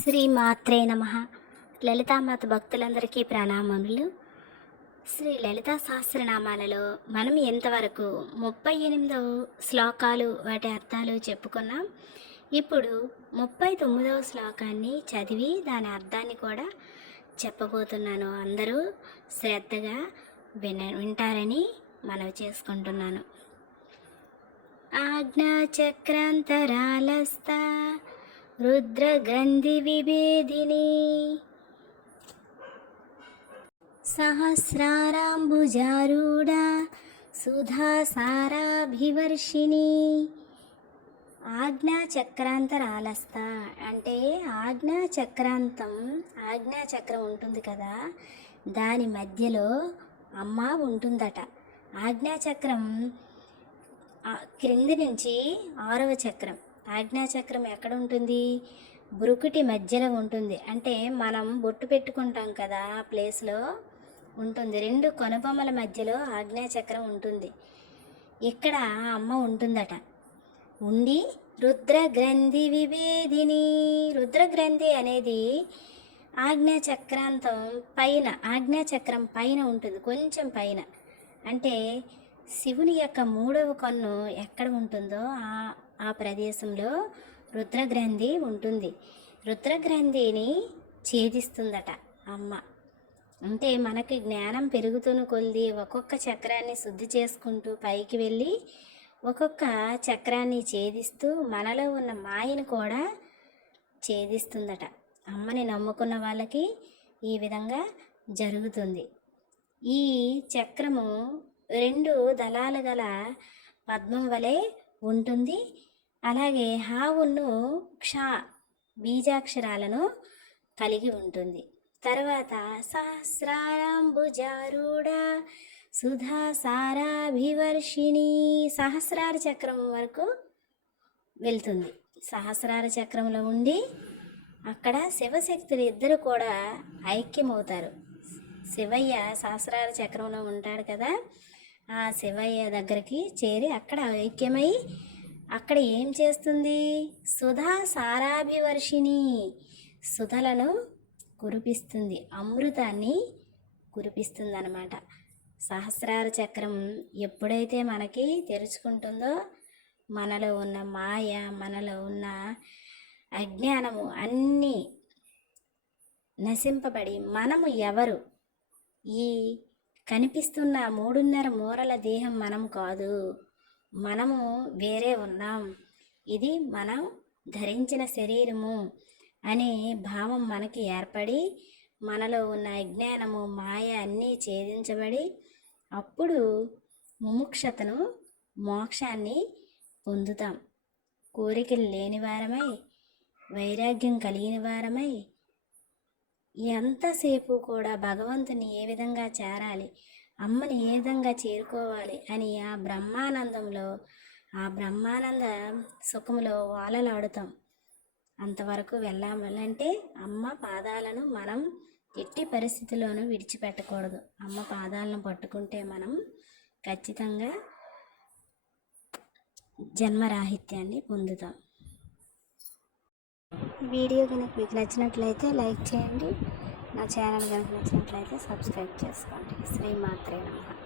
శ్రీ మాత్రే నమ. లలితామాత భక్తులందరికీ ప్రణామములు. శ్రీ లలితా సహస్రనామాలలో మనం ఎంతవరకు ముప్పై ఎనిమిదవ శ్లోకాలు వాటి అర్థాలు చెప్పుకున్నాం. ఇప్పుడు ముప్పై తొమ్మిదవ శ్లోకాన్ని చదివి దాని అర్థాన్ని కూడా చెప్పబోతున్నాను అందరూ. శ్రద్ధగా విన వింటారని మనవి చేసుకుంటున్నాను. ఆజ్ఞాచక్రాంతరాలస్తా రుద్రగంధి విభేదిని సహస్రారాంబుజారూఢ సుధాసారాభివర్షిణి ఆజ్ఞాచక్రాంతరాలస్త అంటే ఆజ్ఞాచక్రాంతం ఆజ్ఞాచక్రం ఉంటుంది కదా దాని మధ్యలో అమ్మ ఉంటుందట. ఆజ్ఞాచక్రం చక్రం క్రింది నుంచి ఆరవ చక్రం. ఆజ్ఞాచక్రం ఎక్కడ ఉంటుంది బురుకుటి మధ్యలో ఉంటుంది. అంటే మనం బొట్టు పెట్టుకుంటాం కదా ఆ ప్లేస్లో ఉంటుంది. రెండు కొనబొమ్మల మధ్యలో ఆజ్ఞాచక్రం ఉంటుంది. ఇక్కడ అమ్మ ఉంటుందట. ఉండి రుద్రగ్రంథి విభేదిని రుద్రగ్రంథి అనేది ఆజ్ఞాచక్రాంతం పైన ఆజ్ఞాచక్రం పైన ఉంటుంది. కొంచెం పైన. అంటే శివుని యొక్క మూడవ కన్ను ఎక్కడ ఉంటుందో ఆ ఆ ప్రదేశంలో రుద్రగ్రంథి ఉంటుంది. రుద్రగ్రంథిని ఛేదిస్తుందట అమ్మ. అంటే మనకి జ్ఞానం పెరుగుతున్న కొలిది ఒక్కొక్క చక్రాన్ని శుద్ధి చేసుకుంటూ పైకి వెళ్ళి ఒక్కొక్క చక్రాన్ని ఛేదిస్తూ మనలో ఉన్న మాయను కూడా ఛేదిస్తుందట. అమ్మని నమ్ముకున్న వాళ్ళకి ఈ విధంగా జరుగుతుంది. ఈ చక్రము రెండు దళాలు గల పద్మం వలె ఉంటుంది. అలాగే హావును క్ష బీజాక్షరాలను కలిగి ఉంటుంది. తర్వాత సహస్రారాంబుజారూఢ సుధా సారాభివర్షిణి సహస్రార చక్రం వరకు వెళ్తుంది. సహస్రార చక్రంలో ఉండి అక్కడ శివశక్తులు ఇద్దరు కూడా ఐక్యమవుతారు. శివయ్య సహస్రార చక్రంలో ఉంటాడు కదా ఆ శివయ్య దగ్గరికి చేరి అక్కడ ఐక్యమై అక్కడ ఏం చేస్తుంది? సుధా సారాభివర్షిణి సుధలను కురిపిస్తుంది. అమృతాన్ని కురిపిస్తుంది అనమాట సహస్రార చక్రం ఎప్పుడైతే మనకి తెరుచుకుంటుందో మనలో ఉన్న మాయ మనలో ఉన్న అజ్ఞానము అన్నీ నశింపబడి మనము ఎవరు? ఈ కనిపిస్తున్న మూడున్నర మూరల దేహం మనం కాదు. మనము వేరే ఉన్నాం. ఇది మనం ధరించిన శరీరము అనే భావం మనకి ఏర్పడి మనలో ఉన్న అజ్ఞానము మాయ అన్నీ ఛేదించబడి అప్పుడు ముముక్షతను మోక్షాన్ని పొందుతాం. కోరికలు లేని వారమై వైరాగ్యం కలిగిన వారమై ఎంతసేపు కూడా భగవంతుని ఏ విధంగా చేరాలి? అమ్మని ఏ విధంగా చేరుకోవాలి అని ఆ బ్రహ్మానందంలో ఆ బ్రహ్మానంద సుఖంలో వాలలాడుతాం. అంతవరకు వెళ్ళాలంటే అమ్మ పాదాలను మనం ఎట్టి పరిస్థితిలోనూ విడిచిపెట్టకూడదు. అమ్మ పాదాలను పట్టుకుంటే మనం ఖచ్చితంగా జన్మరాహిత్యాన్ని పొందుతాం. వీడియో కనుక మీకు నచ్చినట్లయితే లైక్ చేయండి. నా ఛానల్ కనుక నచ్చినట్లయితే సబ్స్క్రైబ్ చేసుకోండి. శ్రీమాత్రే నమః.